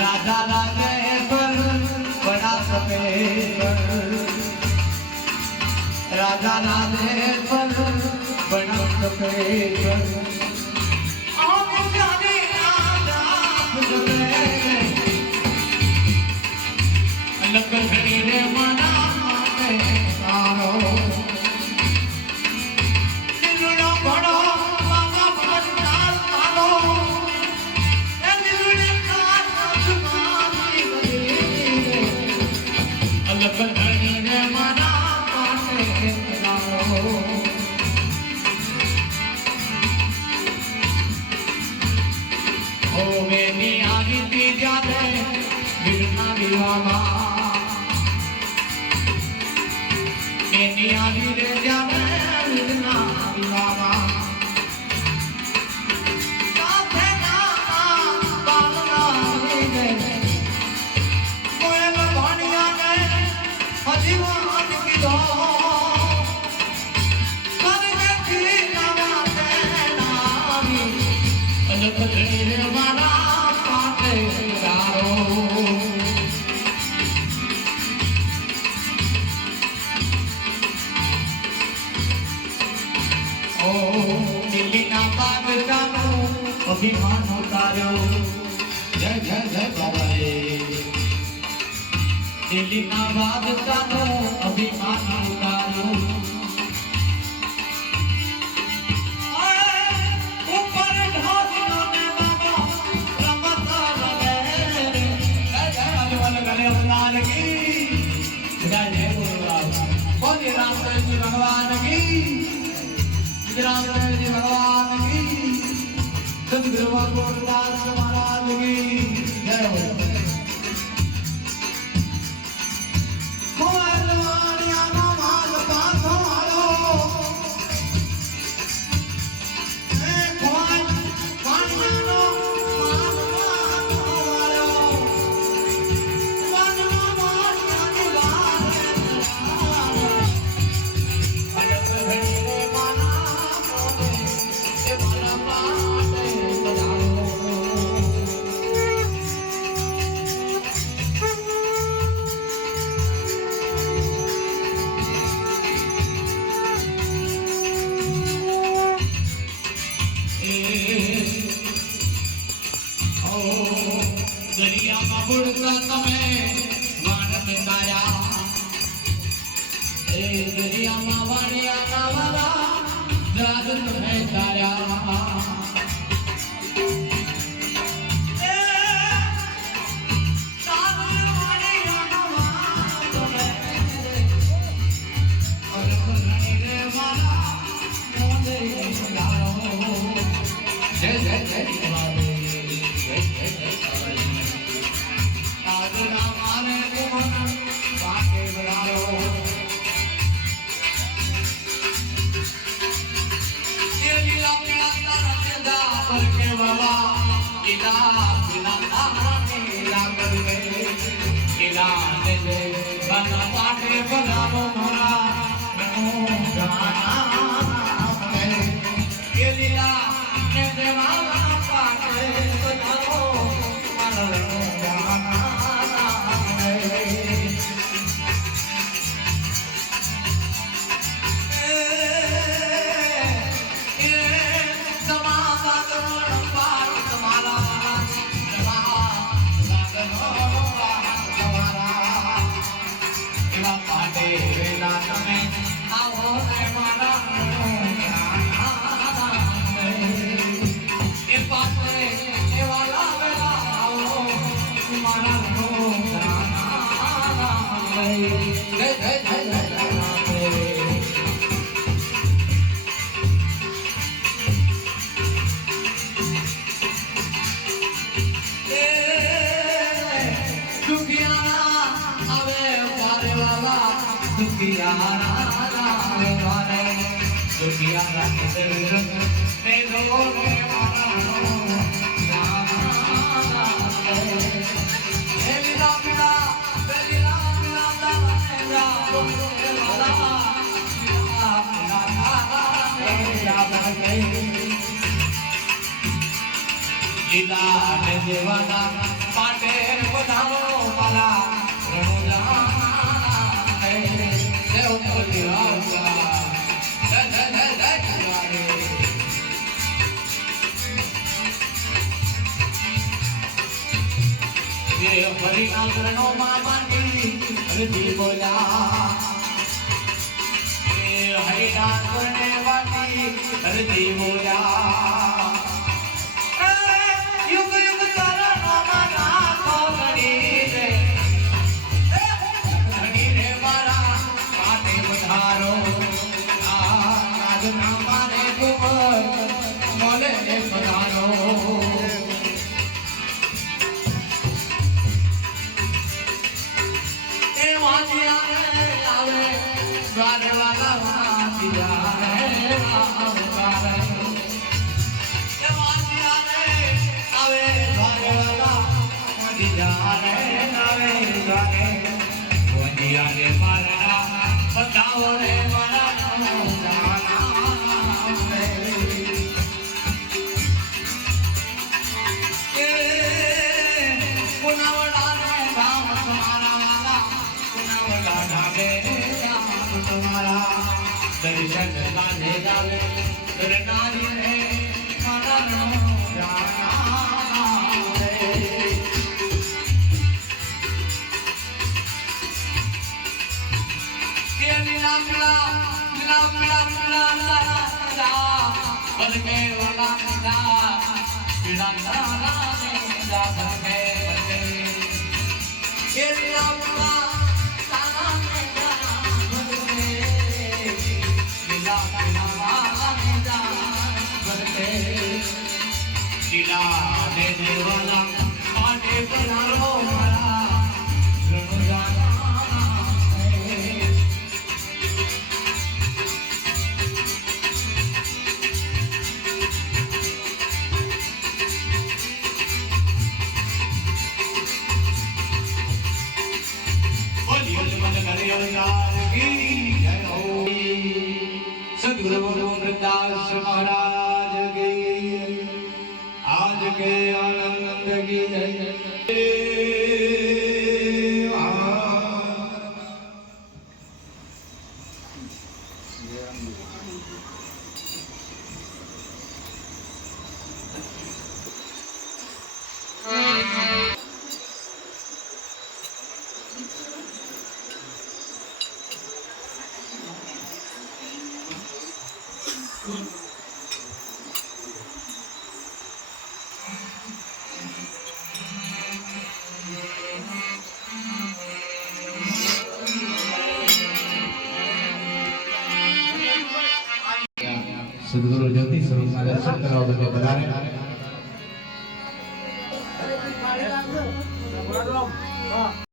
राजा राजे पर बड़ा सफेद राजा राजे पर बड़ा सफेद लखनी रे मना तारो दिलड़ा बड़ो बाबा बरदार तारो ए दिलड़े का सुनानी बदे लखनी रे मना पाटे तारो ओ मेनी आगी ती जाने बिरना दीवाना मेनी आगी रे जाने बिरना दीवाना साथे ना बालना रे कोयल भानिया ने हजीवान की दो कर बैठी ना तेनाली अलग रे वाला पाटे तारो दिल्ली ना बादशाह अभिमान उतारो जय जय जय बाबा रे दिल्ली ना बादशाह अभिमान उतारो ऊपर ढोलना ने बाबा रमता लगे जय जय वाले गले उतार की जय जय बोल राम जी भगवान की रामदेव जी भगवान की सदगुरु गोरदास महाराज की जय हो मोहनवानिया नमाज पाठो हालो ए खोज पानियानो मानवा हालो वनवा मानिया की बात अलग घड़ी रे माना दरिया में बुड़ता समय वानत ताया दरिया में वानिया ना वाला जाद है ताया जय जय जय Hey दुखिया रारे दुखिया लीला देवाना पाटे बधाओ माला हरिनाम मामानी हृदय बोला हरिनाम करने वाली हृदय बोला युग युग तारा नाम नाथो घड़ी रे मारा पाटे बधारो आज नामा रे कुमार मोले पधारो द्वारे वाला वासिया रे आवे आवे द्वारे वाला वासिया रे आवे द्वारे वंदिया रे मारा बताओ रे मारा जाना ए पुनावड़ा रे गाँव तुम्हारा वाला पुनावड़ा ढाबे तुम्हारा दर्शन लाने जावे तेरे नारी रे माना नो जाना रे ये लीला लीला लीला लीला लीला लीला बन के वाला लीला लीला लीला लीला बन के ये लीला लीला लीला देने वाला पाटे पधारो मारा रणो जाना बोलिए मन करे अवतार की जय हो सद्गुरु वृंदास महाराज की आज के आनंद की जय સદગુરુ જ્યોતિ સ્વરૂપના દર્શન કરવા માટે પધારે